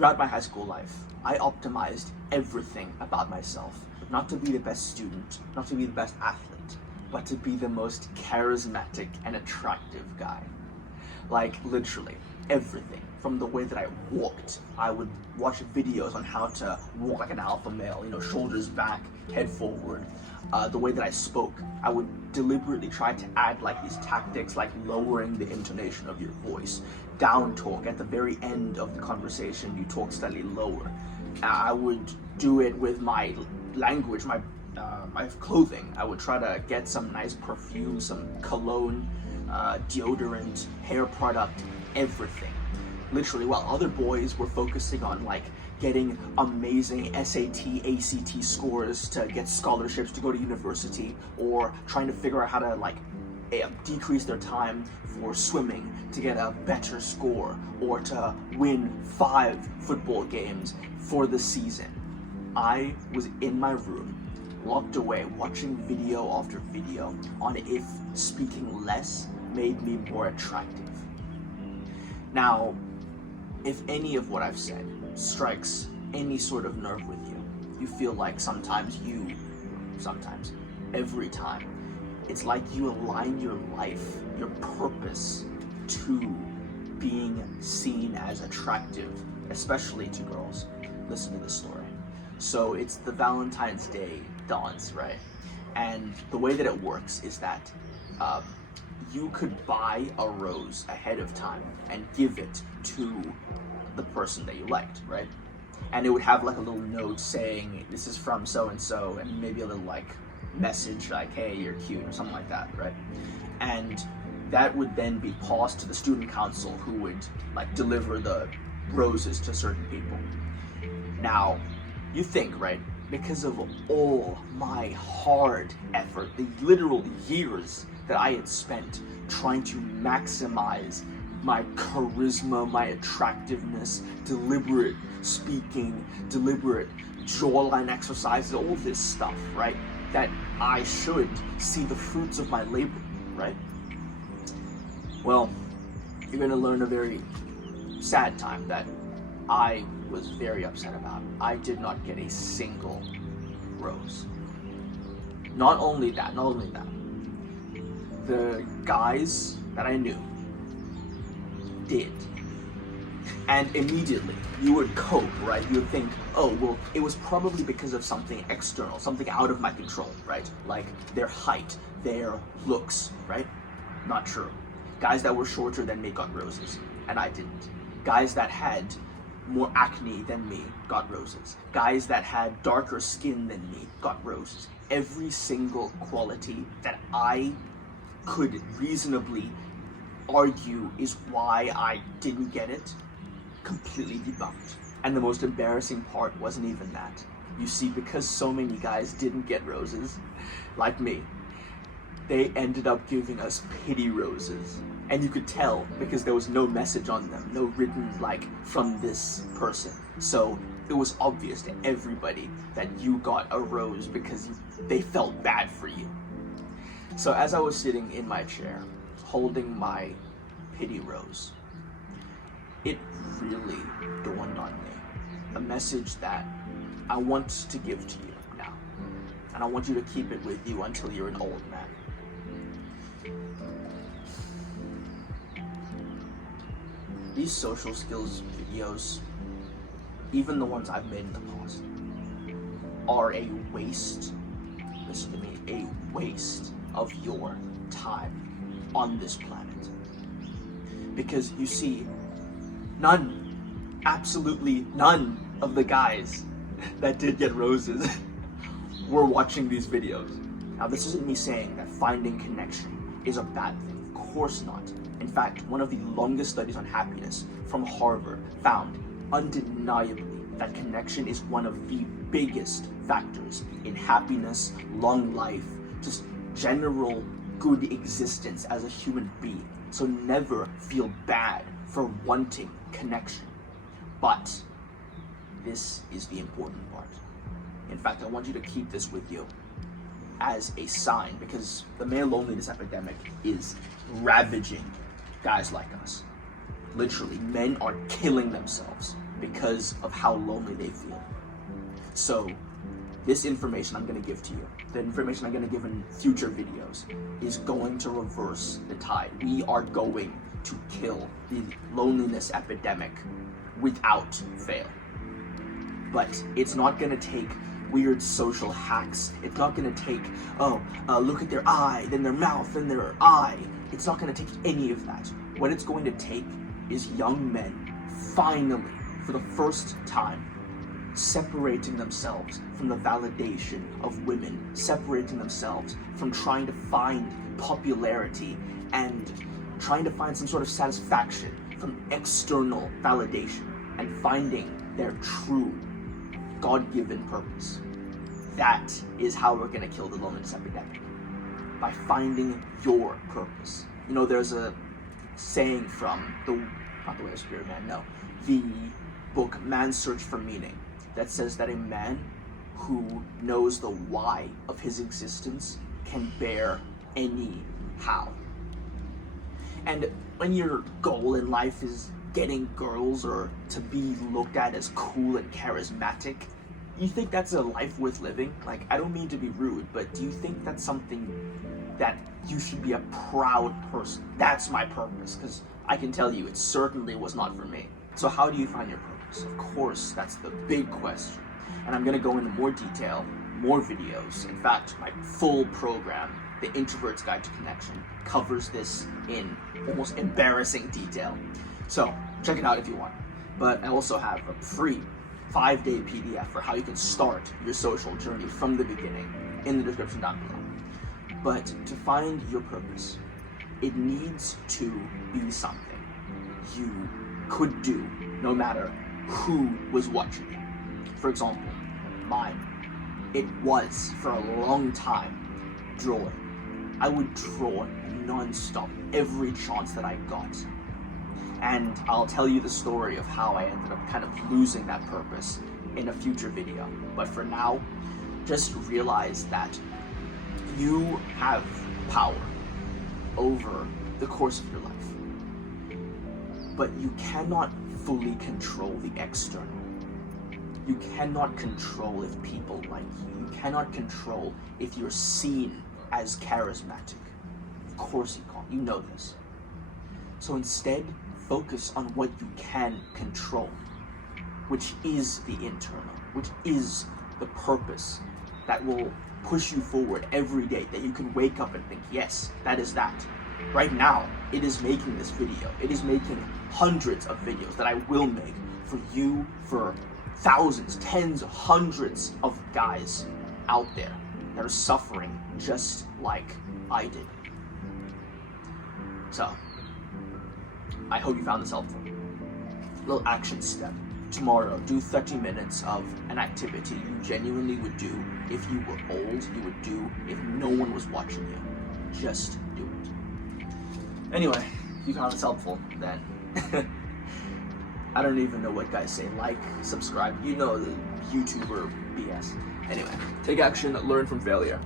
Throughout my high school life, I optimized everything about myself. Not to be the best student, not to be the best athlete, but to be the most charismatic and attractive guy. Like, literally, everything. From the way that I walked, I would watch videos on how to walk like an alpha male, shoulders back, head forward. The way that I spoke, I would deliberately try to add like these tactics, like lowering the intonation of your voice, down talk. At the very end of the conversation, you talk slightly lower. I would do it with my language, my clothing. I would try to get some nice perfume, some cologne, deodorant, hair product, everything. Literally, while other boys were focusing on like getting amazing SAT, ACT scores to get scholarships to go to university, or trying to figure out how to like decrease their time for swimming to get a better score, or to win 5 football games for the season, I was in my room, locked away, watching video after video on if speaking less made me more attractive. Now, if any of what I've said strikes any sort of nerve with you, you feel like sometimes, every time, it's like you align your life, your purpose, to being seen as attractive, especially to girls. Listen to this story. So it's the Valentine's Day dance, right? And the way that it works is that you could buy a rose ahead of time and give it to the person that you liked, right? And it would have like a little note saying, this is from so-and-so, and maybe a little like message like, hey, you're cute, or something like that, right? And that would then be passed to the student council, who would like deliver the roses to certain people. Now, you think, right, because of all my hard effort, the literal years that I had spent trying to maximize my charisma, my attractiveness, deliberate speaking, deliberate jawline exercises, all this stuff, right, that I should see the fruits of my labor, right? Well, you're gonna learn a very sad time that I was very upset about. I did not get a single rose. Not only that, the guys that I knew did. And immediately you would cope, right? You would think, oh, well, it was probably because of something external, something out of my control, right? Like their height, their looks, right? Not true. Guys that were shorter than me got roses, and I didn't. Guys that had more acne than me got roses. Guys that had darker skin than me got roses. Every single quality that I could reasonably argue is why I didn't get it, completely debunked. And the most embarrassing part wasn't even that. You see, because so many guys didn't get roses, like me, they ended up giving us pity roses. And you could tell because there was no message on them, no written like from this person. So it was obvious to everybody that you got a rose because they felt bad for you. So as I was sitting in my chair, holding my pity rose, it really dawned on me. A message that I want to give to you now. And I want you to keep it with you until you're an old man. These social skills videos, even the ones I've made in the past, are a waste, listen to me, a waste of your time on this planet. Because you see, absolutely none of the guys that did get roses were watching these videos. Now, this isn't me saying that finding connection is a bad thing. Of course not. In fact, one of the longest studies on happiness from Harvard found undeniably that connection is one of the biggest factors in happiness, long life, just general good existence as a human being. So never feel bad for wanting connection. But this is the important part. In fact, I want you to keep this with you as a sign, because the male loneliness epidemic is ravaging guys like us. Literally, men are killing themselves because of how lonely they feel. So this information I'm going to give to you, the information I'm going to give in future videos, is going to reverse the tide. We are going to kill the loneliness epidemic without fail. But it's not going to take weird social hacks. It's not going to take, look at their eye, then their mouth, then their eye. It's not going to take any of that. What it's going to take is young men finally, for the first time, separating themselves from the validation of women, separating themselves from trying to find popularity and trying to find some sort of satisfaction from external validation, and finding their true God-given purpose. That is how we're going to kill the loneliness epidemic, by finding your purpose. You know, there's a saying from not the Way of Spirit Man, no, the book Man's Search for Meaning, that says that a man who knows the why of his existence can bear any how. And when your goal in life is getting girls or to be looked at as cool and charismatic, you think that's a life worth living? Like, I don't mean to be rude, but do you think that's something that you should be a proud person? That's my purpose, because I can tell you it certainly was not for me. So how do you find your purpose? Of course, that's the big question. And I'm going to go into more detail, more videos. In fact, my full program, The Introvert's Guide to Connection, covers this in almost embarrassing detail. So check it out if you want. But I also have a free 5-day PDF for how you can start your social journey from the beginning in the description down below. But to find your purpose, it needs to be something you could do no matter who was watching you. For example, mine, it was for a long time drawing. I would draw non-stop every chance that I got. And I'll tell you the story of how I ended up kind of losing that purpose in a future video. But for now, just realize that you have power over the course of your life. But you cannot fully control the external. You cannot control if people like you. You cannot control if you're seen as charismatic. Of course you can't. You know this. So instead, focus on what you can control, which is the internal, which is the purpose that will push you forward every day, that you can wake up and think, yes, that is that. Right now, it is making this video. It is making hundreds of videos that I will make for you, for thousands, tens, hundreds of guys out there that are suffering just like I did. So, I hope you found this helpful. Little action step. Tomorrow, do 30 minutes of an activity you genuinely would do if you were old, you would do if no one was watching you. Just do it. Anyway, if you found this helpful, then I don't even know what guys say. Like, subscribe, you know the YouTuber BS. Anyway, take action, learn from failure.